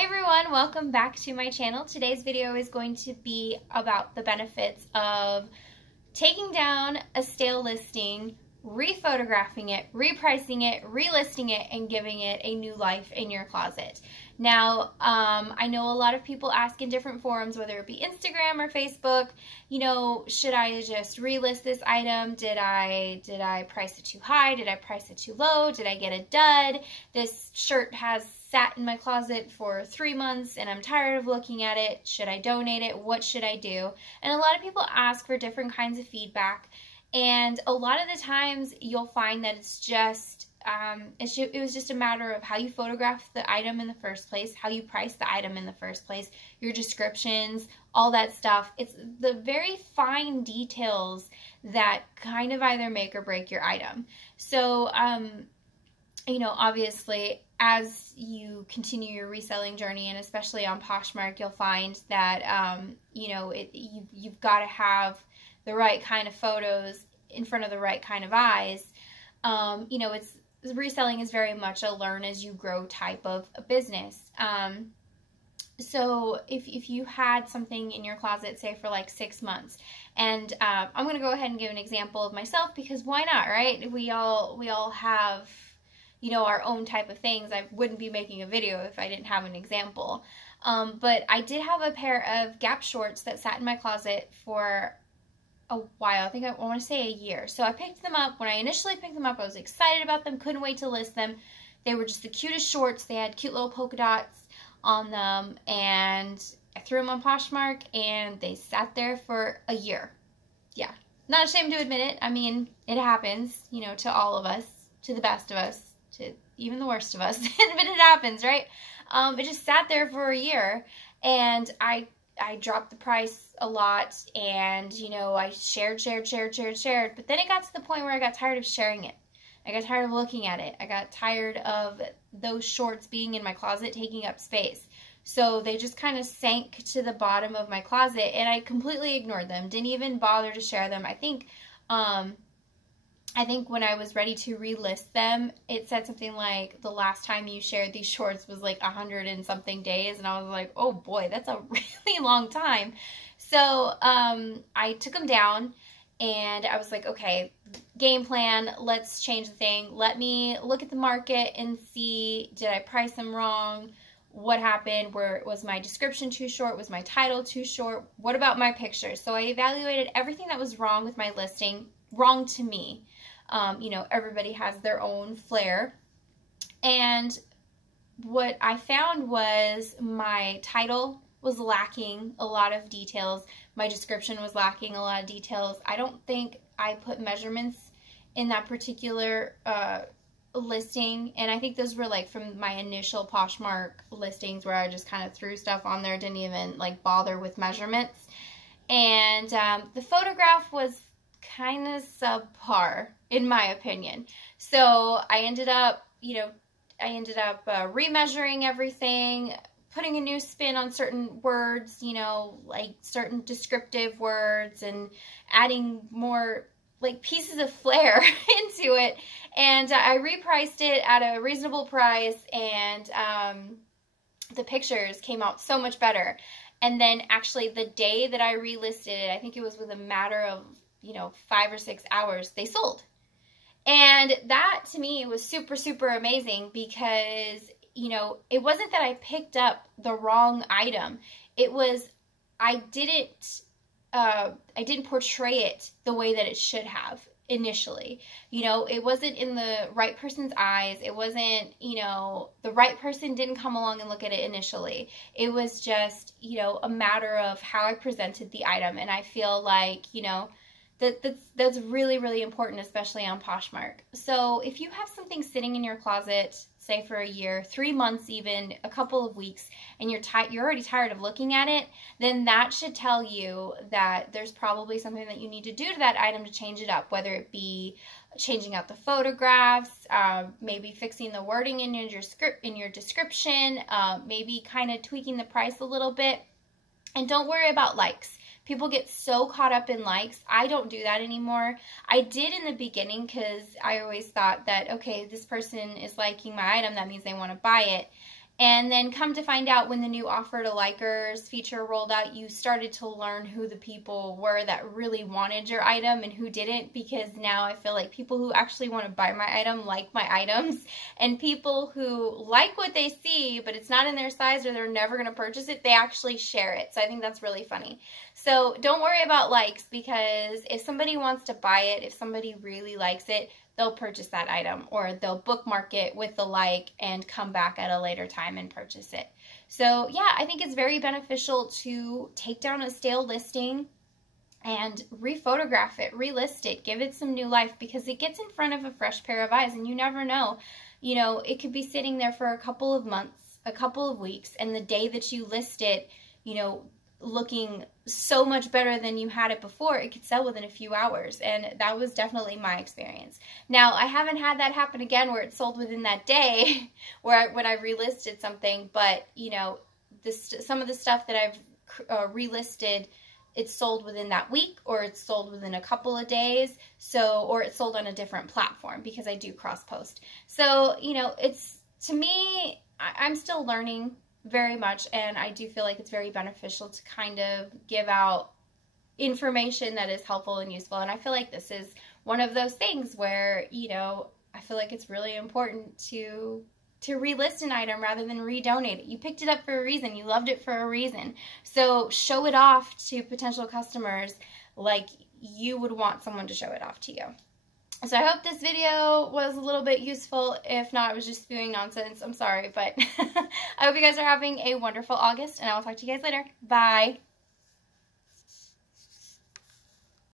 Hey everyone, welcome back to my channel. Today's video is going to be about the benefits of taking down a stale listing, rephotographing it, repricing it, relisting it, and giving it a new life in your closet. Now, I know a lot of people ask in different forums, whether it be Instagram or Facebook, should I just relist this item? Did I price it too high? Did I price it too low? Did I get a dud? This shirt has sat in my closet for 3 months and I'm tired of looking at it. Should I donate it? What should I do? And a lot of people ask for different kinds of feedback. And a lot of the times you'll find that it's just, it was just a matter of how you photograph the item in the first place, how you price the item in the first place, your descriptions, all that stuff. It's the very fine details that kind of either make or break your item. So, obviously, as you continue your reselling journey, and especially on Poshmark, you'll find that, you've got to have the right kind of photos in front of the right kind of eyes. Reselling is very much a learn as you grow type of a business. So if you had something in your closet, say for like 6 months, and I'm going to go ahead and give an example of myself because why not, right? We all have, our own type of things. I wouldn't be making a video if I didn't have an example. But I did have a pair of Gap shorts that sat in my closet for a while. I think I want to say a year. So I picked them up. When I initially picked them up, I was excited about them. Couldn't wait to list them. They were just the cutest shorts. They had cute little polka dots on them. And I threw them on Poshmark and they sat there for a year. Yeah. Not ashamed to admit it. I mean, it happens, to all of us, to the best of us, to even the worst of us. But it happens, right? It just sat there for a year and I dropped the price a lot and, I shared, but then it got to the point where I got tired of sharing it. I got tired of looking at it. I got tired of those shorts being in my closet taking up space. So they just kind of sank to the bottom of my closet and I completely ignored them. Didn't even bother to share them. I think when I was ready to relist them, it said something like the last time you shared these shorts was like 100 and something days. And I was like, oh boy, that's a really long time. So I took them down and I was like, okay, game plan, let's change the thing. Let me look at the market and see, did I price them wrong? What happened? Was my description too short? Was my title too short? What about my pictures? So I evaluated everything that was wrong with my listing, wrong to me. Everybody has their own flair. And what I found was my title was lacking a lot of details. My description was lacking a lot of details. I don't think I put measurements in that particular listing. And I think those were like from my initial Poshmark listings where I just kind of threw stuff on there, didn't even like bother with measurements. And the photograph was kind of subpar in my opinion. So I ended up, remeasuring everything, putting a new spin on certain words, like certain descriptive words and adding more like pieces of flair into it. And I repriced it at a reasonable price and the pictures came out so much better. And then actually the day that I relisted it, I think it was with a matter of 5 or 6 hours, they sold. And that to me was super, super amazing because, it wasn't that I picked up the wrong item. It was, I didn't portray it the way that it should have initially. It wasn't in the right person's eyes. It wasn't, the right person didn't come along and look at it initially. It was just, a matter of how I presented the item. And I feel like, that's really, really important, especially on Poshmark. So if you have something sitting in your closet, say for a year, 3 months even, a couple of weeks, and you're already tired of looking at it, then that should tell you that there's probably something that you need to do to that item to change it up, whether it be changing out the photographs, maybe fixing the wording in your description, maybe kind of tweaking the price a little bit. And don't worry about likes. People get so caught up in likes. I don't do that anymore. I did in the beginning because I always thought that, okay, this person is liking my item. That means they want to buy it. And then come to find out, when the new offer to likers feature rolled out, you started to learn who the people were that really wanted your item and who didn't, because now I feel like people who actually want to buy my item like my items, and people who like what they see but it's not in their size or they're never going to purchase it, they actually share it. So I think that's really funny. So don't worry about likes, because if somebody wants to buy it, if somebody really likes it, they'll purchase that item, or they'll bookmark it with the like and come back at a later time and purchase it. So yeah, I think it's very beneficial to take down a stale listing and rephotograph it, relist it, give it some new life, because it gets in front of a fresh pair of eyes, and you never know. You know, it could be sitting there for a couple of months, a couple of weeks, and the day that you list it, you know, looking so much better than you had it before, it could sell within a few hours. And that was definitely my experience. Now, I haven't had that happen again where it sold within that day when I relisted something, but you know, some of the stuff that I've relisted, it's sold within that week, or it's sold within a couple of days, or it's sold on a different platform, because I do cross post. So, you know, to me, I'm still learning very much, and I do feel like it's very beneficial to kind of give out information that is helpful and useful. And I feel like this is one of those things where, you know, I feel like it's really important to relist an item rather than redonate it. You picked it up for a reason. You loved it for a reason. So show it off to potential customers like you would want someone to show it off to you. So I hope this video was a little bit useful. If not, it was just spewing nonsense. I'm sorry, but I hope you guys are having a wonderful August, and I will talk to you guys later. Bye.